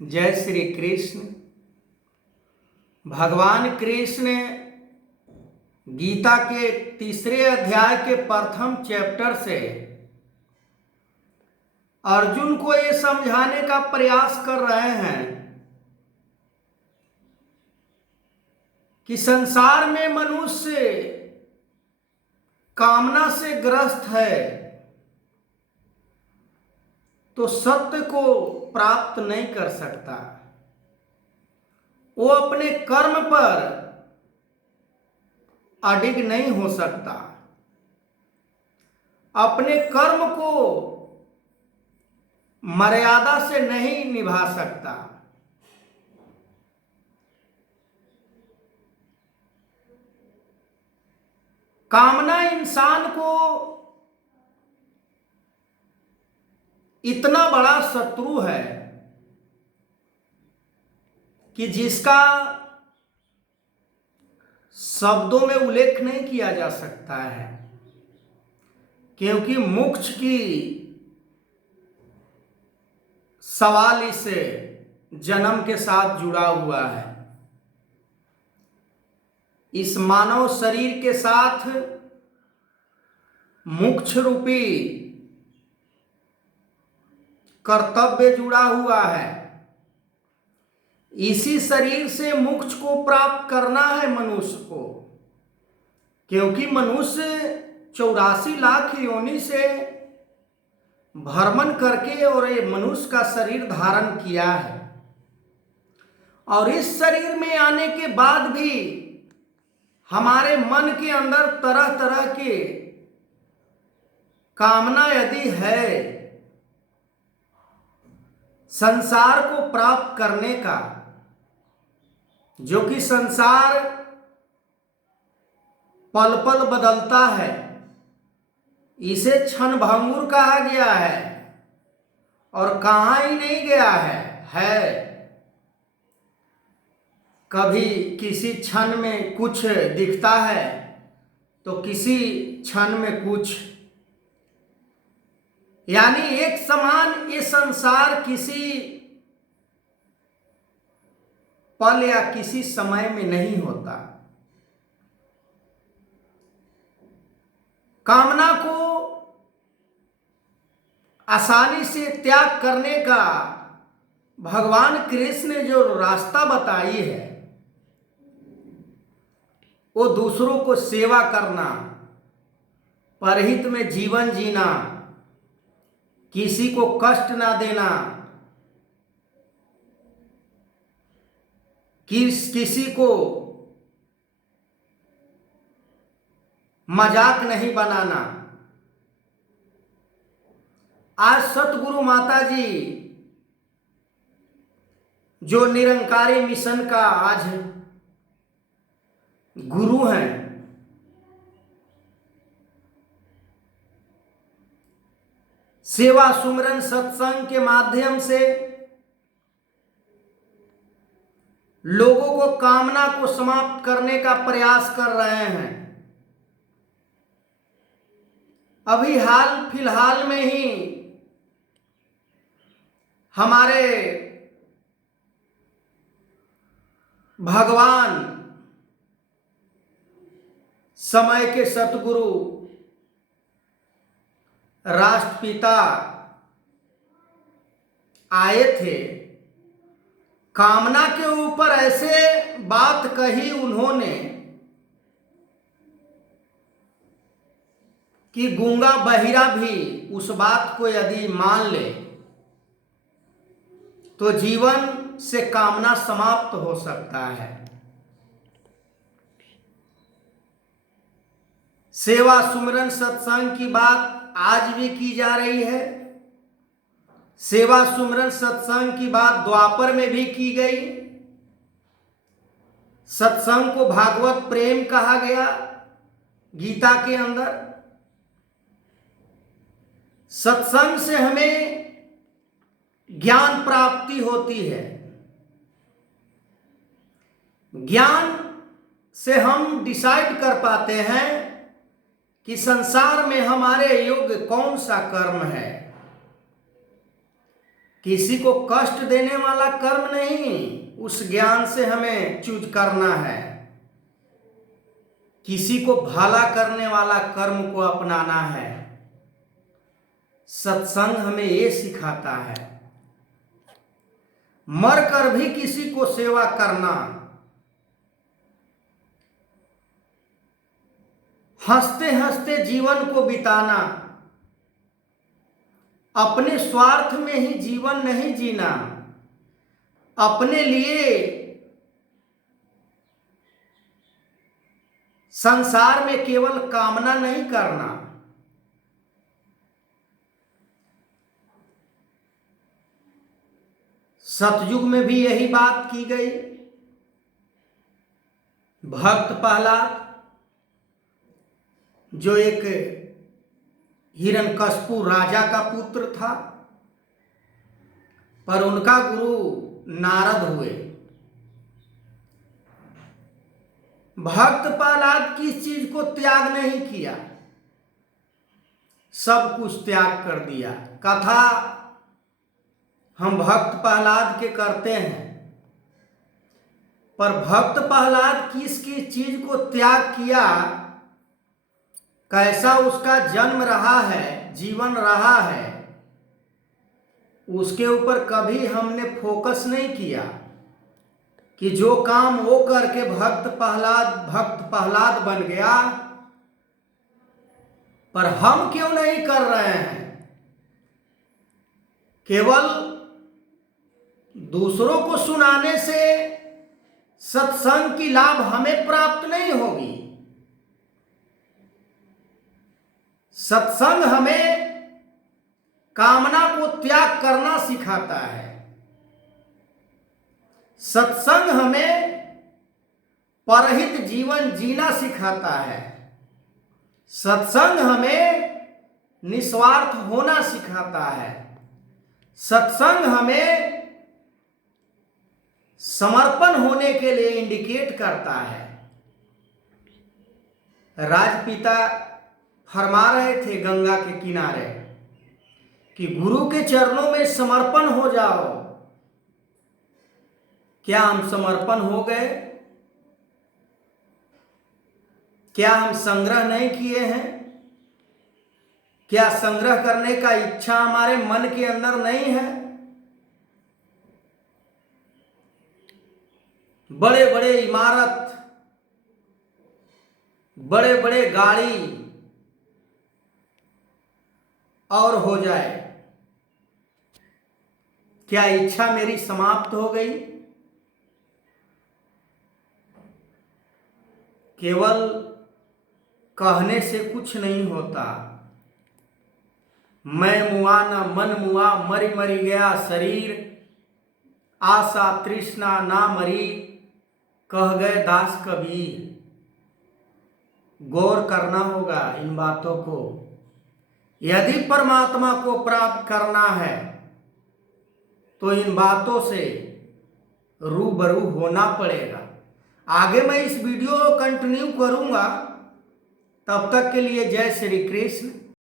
जय श्री कृष्ण। भगवान कृष्ण गीता के तीसरे अध्याय के प्रथम चैप्टर से अर्जुन को ये समझाने का प्रयास कर रहे हैं कि संसार में मनुष्य कामना से ग्रस्त है तो सत्य को प्राप्त नहीं कर सकता। वो अपने कर्म पर अडिग नहीं हो सकता, अपने कर्म को मर्यादा से नहीं निभा सकता। कामना इंसान को इतना बड़ा शत्रु है कि जिसका शब्दों में उल्लेख नहीं किया जा सकता है, क्योंकि मोक्ष की सवाल इस जन्म के साथ जुड़ा हुआ है। इस मानव शरीर के साथ मोक्ष रूपी कर्तव्य जुड़ा हुआ है। इसी शरीर से मोक्ष को प्राप्त करना है मनुष्य को, क्योंकि मनुष्य 84 लाख योनि से भ्रमण करके और ये मनुष्य का शरीर धारण किया है। और इस शरीर में आने के बाद भी हमारे मन के अंदर तरह तरह के कामना यदि है संसार को प्राप्त करने का, जो कि संसार पल पल बदलता है, इसे क्षण भंगुर कहा गया है और कहाँ ही नहीं गया है। कभी किसी क्षण में कुछ दिखता है तो किसी क्षण में कुछ, यानी एक समान ये संसार किसी पल या किसी समय में नहीं होता। कामना को आसानी से त्याग करने का भगवान कृष्ण ने जो रास्ता बताई है, वो दूसरों को सेवा करना, परहित में जीवन जीना, किसी को कष्ट ना देना, किसी को मजाक नहीं बनाना। आज सतगुरु माता जी जो निरंकारी मिशन का आज गुरु हैं, सेवा सुमरन सत्संग के माध्यम से लोगों को कामना को समाप्त करने का प्रयास कर रहे हैं। अभी हाल फिलहाल में ही हमारे भगवान समय के सतगुरु राष्ट्रपिता आए थे। कामना के ऊपर ऐसे बात कही उन्होंने कि गूंगा बहिरा भी उस बात को यदि मान ले तो जीवन से कामना समाप्त हो सकता है। सेवा सुमरन सत्संग की बात आज भी की जा रही है। सेवा सुमरन सत्संग की बात द्वापर में भी की गई। सत्संग को भागवत प्रेम कहा गया गीता के अंदर। सत्संग से हमें ज्ञान प्राप्ति होती है। ज्ञान से हम डिसाइड कर पाते हैं कि संसार में हमारे योग्य कौन सा कर्म है, किसी को कष्ट देने वाला कर्म नहीं, उस ज्ञान से हमें चूज करना है। किसी को भला करने वाला कर्म को अपनाना है। सत्संग हमें ये सिखाता है। मर कर भी किसी को सेवा करना, हंसते हंसते जीवन को बिताना, अपने स्वार्थ में ही जीवन नहीं जीना, अपने लिए संसार में केवल कामना नहीं करना। सतयुग में भी यही बात की गई। भक्त प्रहलाद जो एक हिरण्यकशिपु राजा का पुत्र था, पर उनका गुरु नारद हुए। भक्त प्रहलाद की चीज को त्याग नहीं किया, सब कुछ त्याग कर दिया। कथा हम भक्त प्रहलाद के करते हैं, पर भक्त प्रहलाद किसकी चीज को त्याग किया, कैसा उसका जन्म रहा है, जीवन रहा है, उसके ऊपर कभी हमने फोकस नहीं किया कि जो काम वो करके भक्त प्रहलाद बन गया, पर हम क्यों नहीं कर रहे हैं। केवल दूसरों को सुनाने से सत्संग की लाभ हमें प्राप्त नहीं होगी। सत्संग हमें कामना को त्याग करना सिखाता है। सत्संग हमें परहित जीवन जीना सिखाता है। सत्संग हमें निस्वार्थ होना सिखाता है। सत्संग हमें समर्पण होने के लिए इंडिकेट करता है। राजपिता फरमा रहे थे गंगा के किनारे कि गुरु के चरणों में समर्पण हो जाओ। क्या हम समर्पण हो गए? क्या हम संग्रह नहीं किए हैं? क्या संग्रह करने का इच्छा हमारे मन के अंदर नहीं है? बड़े बड़े इमारत, बड़े बड़े गाड़ी और हो जाए, क्या इच्छा मेरी समाप्त हो गई? केवल कहने से कुछ नहीं होता। मैं मुआ न मन मुआ, मरी मरी गया शरीर, आशा तृष्णा ना मरी, कह गए दास कबीर। गौर करना होगा इन बातों को। यदि परमात्मा को प्राप्त करना है तो इन बातों से रूबरू होना पड़ेगा। आगे मैं इस वीडियो को कंटिन्यू करूंगा। तब तक के लिए जय श्री कृष्ण।